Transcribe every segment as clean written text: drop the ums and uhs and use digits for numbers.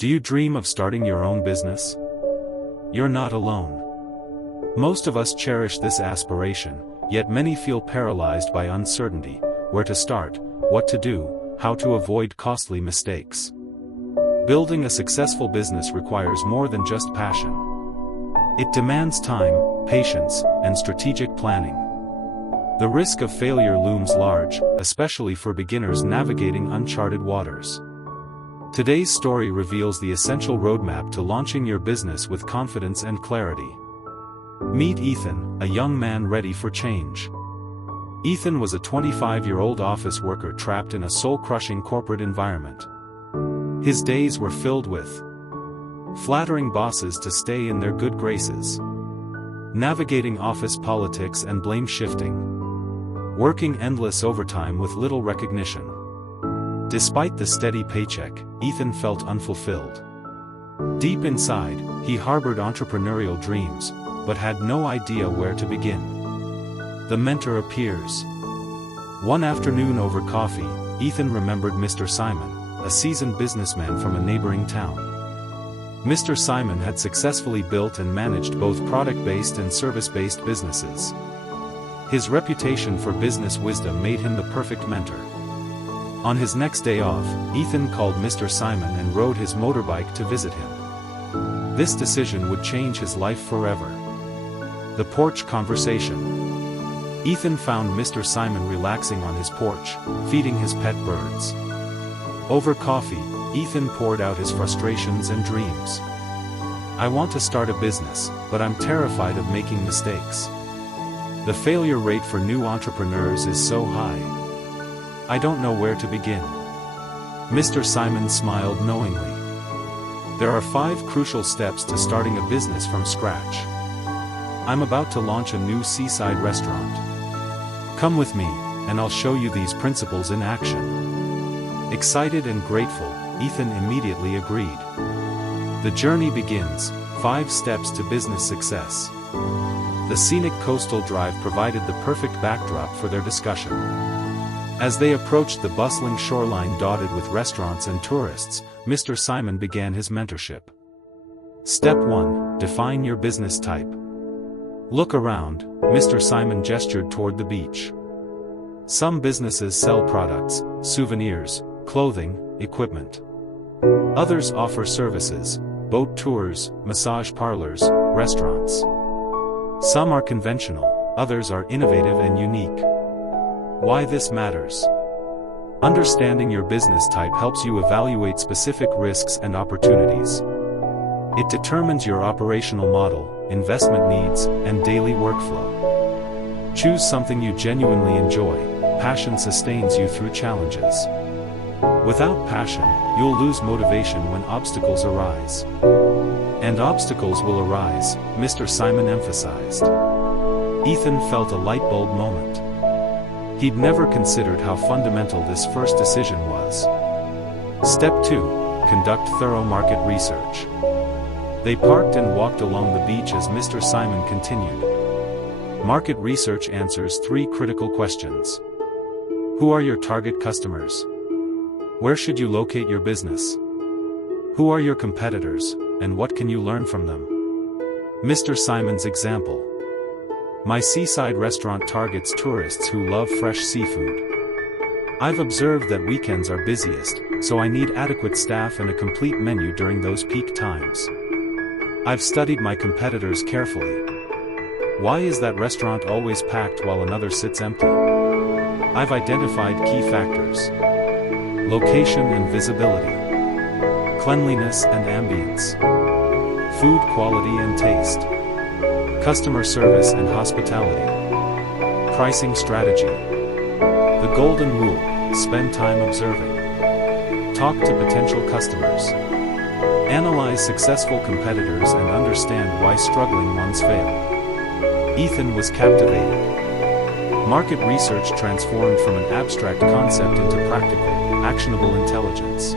Do you dream of starting your own business? You're not alone. Most of us cherish this aspiration, yet many feel paralyzed by uncertainty: where to start, what to do, how to avoid costly mistakes. Building a successful business requires more than just passion. It demands time, patience, and strategic planning. The risk of failure looms large, especially for beginners navigating uncharted waters. Today's story reveals the essential roadmap to launching your business with confidence and clarity. Meet Ethan, a young man ready for change. Ethan was a 25-year-old office worker trapped in a soul-crushing corporate environment. His days were filled with flattering bosses to stay in their good graces, navigating office politics and blame shifting, working endless overtime with little recognition. Despite the steady paycheck, Ethan felt unfulfilled. Deep inside, he harbored entrepreneurial dreams, but had no idea where to begin. The mentor appears. One afternoon over coffee, Ethan remembered Mr. Simon, a seasoned businessman from a neighboring town. Mr. Simon had successfully built and managed both product-based and service-based businesses. His reputation for business wisdom made him the perfect mentor. On his next day off, Ethan called Mr. Simon and rode his motorbike to visit him. This decision would change his life forever. The porch conversation. Ethan found Mr. Simon relaxing on his porch, feeding his pet birds. Over coffee, Ethan poured out his frustrations and dreams. "I want to start a business, but I'm terrified of making mistakes. The failure rate for new entrepreneurs is so high. I don't know where to begin." Mr. Simon smiled knowingly. "There are 5 crucial steps to starting a business from scratch. I'm about to launch a new seaside restaurant. Come with me, and I'll show you these principles in action." Excited and grateful, Ethan immediately agreed. The journey begins: 5 steps to business success. The scenic coastal drive provided the perfect backdrop for their discussion. As they approached the bustling shoreline dotted with restaurants and tourists, Mr. Simon began his mentorship. Step 1: Define your business type. Look around. Mr. Simon gestured toward the beach. Some businesses sell products, souvenirs, clothing, equipment. Others offer services: boat tours, massage parlors, restaurants. Some are conventional, others are innovative and unique. Why this matters? Understanding your business type helps you evaluate specific risks and opportunities. It determines your operational model, investment needs, and daily workflow. Choose something you genuinely enjoy. Passion sustains you through challenges. Without passion, you'll lose motivation when obstacles arise. And obstacles will arise, Mr. Simon emphasized. Ethan felt a light bulb moment. He'd never considered how fundamental this first decision was. Step 2: Conduct thorough market research. They parked and walked along the beach as Mr. Simon continued. Market research answers 3 critical questions. Who are your target customers? Where should you locate your business? Who are your competitors, and what can you learn from them? Mr. Simon's example. My seaside restaurant targets tourists who love fresh seafood. I've observed that weekends are busiest, so I need adequate staff and a complete menu during those peak times. I've studied my competitors carefully. Why is that restaurant always packed while another sits empty? I've identified key factors: location and visibility, cleanliness and ambience, food quality and taste, customer service and hospitality, pricing strategy. The golden rule: spend time observing. Talk to potential customers. Analyze successful competitors and understand why struggling ones fail. Ethan was captivated. Market research transformed from an abstract concept into practical, actionable intelligence.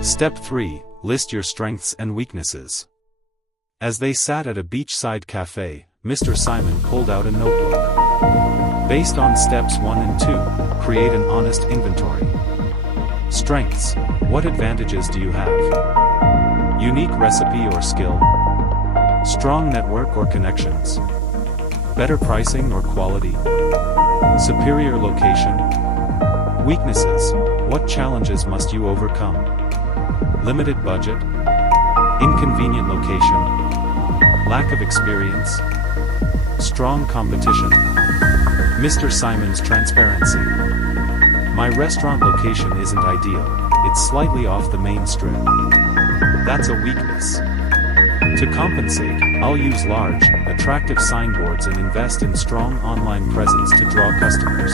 Step 3: List your strengths and weaknesses. As they sat at a beachside cafe, Mr. Simon pulled out a notebook. Based on steps 1 and 2, create an honest inventory. Strengths: what advantages do you have? Unique recipe or skill? Strong network or connections? Better pricing or quality? Superior location? Weaknesses: what challenges must you overcome? Limited budget? Inconvenient location? Lack of experience? Strong competition? Mr. Simon's transparency. My restaurant location isn't ideal, it's slightly off the main strip. That's a weakness. To compensate, I'll use large, attractive signboards and invest in strong online presence to draw customers.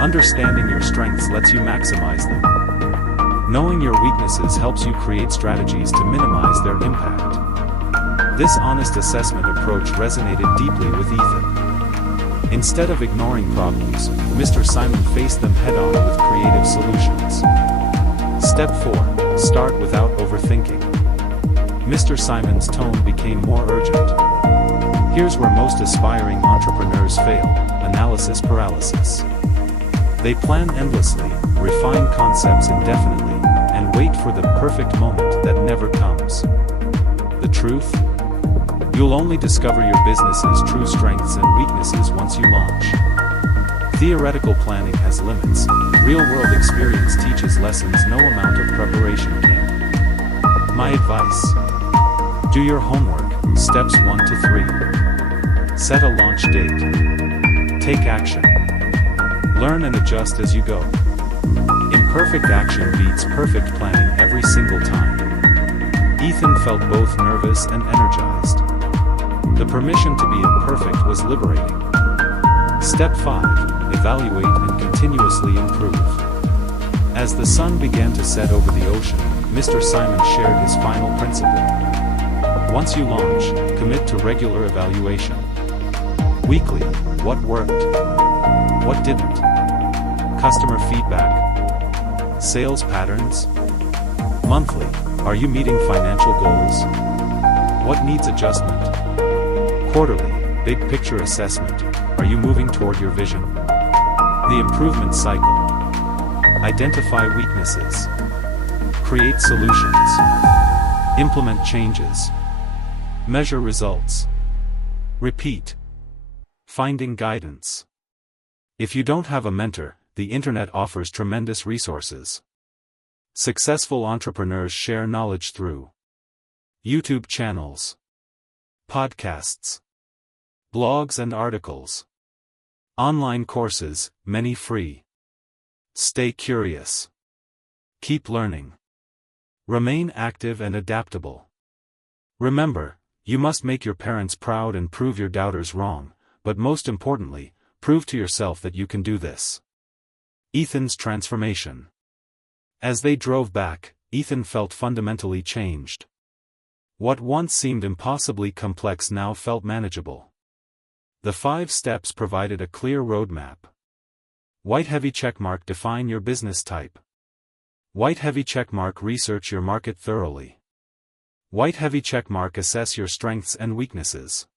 Understanding your strengths lets you maximize them. Knowing your weaknesses helps you create strategies to minimize their impact. This honest assessment approach resonated deeply with Ethan. Instead of ignoring problems, Mr. Simon faced them head-on with creative solutions. Step 4. Start without overthinking. Mr. Simon's tone became more urgent. Here's where most aspiring entrepreneurs fail: analysis paralysis. They plan endlessly, refine concepts indefinitely, and wait for the perfect moment that never comes. The truth? You'll only discover your business's true strengths and weaknesses once you launch. Theoretical planning has limits. Real-world experience teaches lessons no amount of preparation can. My advice: do your homework. Steps 1 to 3. Set a launch date. Take action. Learn and adjust as you go. Imperfect action beats perfect planning every single time. Ethan felt both nervous and energized. The permission to be imperfect was liberating. Step 5. Evaluate and continuously improve. As the sun began to set over the ocean, Mr. Simon shared his final principle. Once you launch, commit to regular evaluation. Weekly: what worked? What didn't? Customer feedback? Sales patterns? Monthly: are you meeting financial goals? What needs adjustment? Quarterly: big picture assessment. Are you moving toward your vision? The improvement cycle. Identify weaknesses. Create solutions. Implement changes. Measure results. Repeat. Finding guidance. If you don't have a mentor, the internet offers tremendous resources. Successful entrepreneurs share knowledge through YouTube channels, podcasts, blogs and articles, online courses, many free. Stay curious. Keep learning. Remain active and adaptable. Remember, you must make your parents proud and prove your doubters wrong, but most importantly, prove to yourself that you can do this. Ethan's transformation. As they drove back, Ethan felt fundamentally changed. What once seemed impossibly complex now felt manageable. The 5 steps provided a clear roadmap. White heavy checkmark: define your business type. White heavy checkmark: research your market thoroughly. White heavy checkmark: assess your strengths and weaknesses.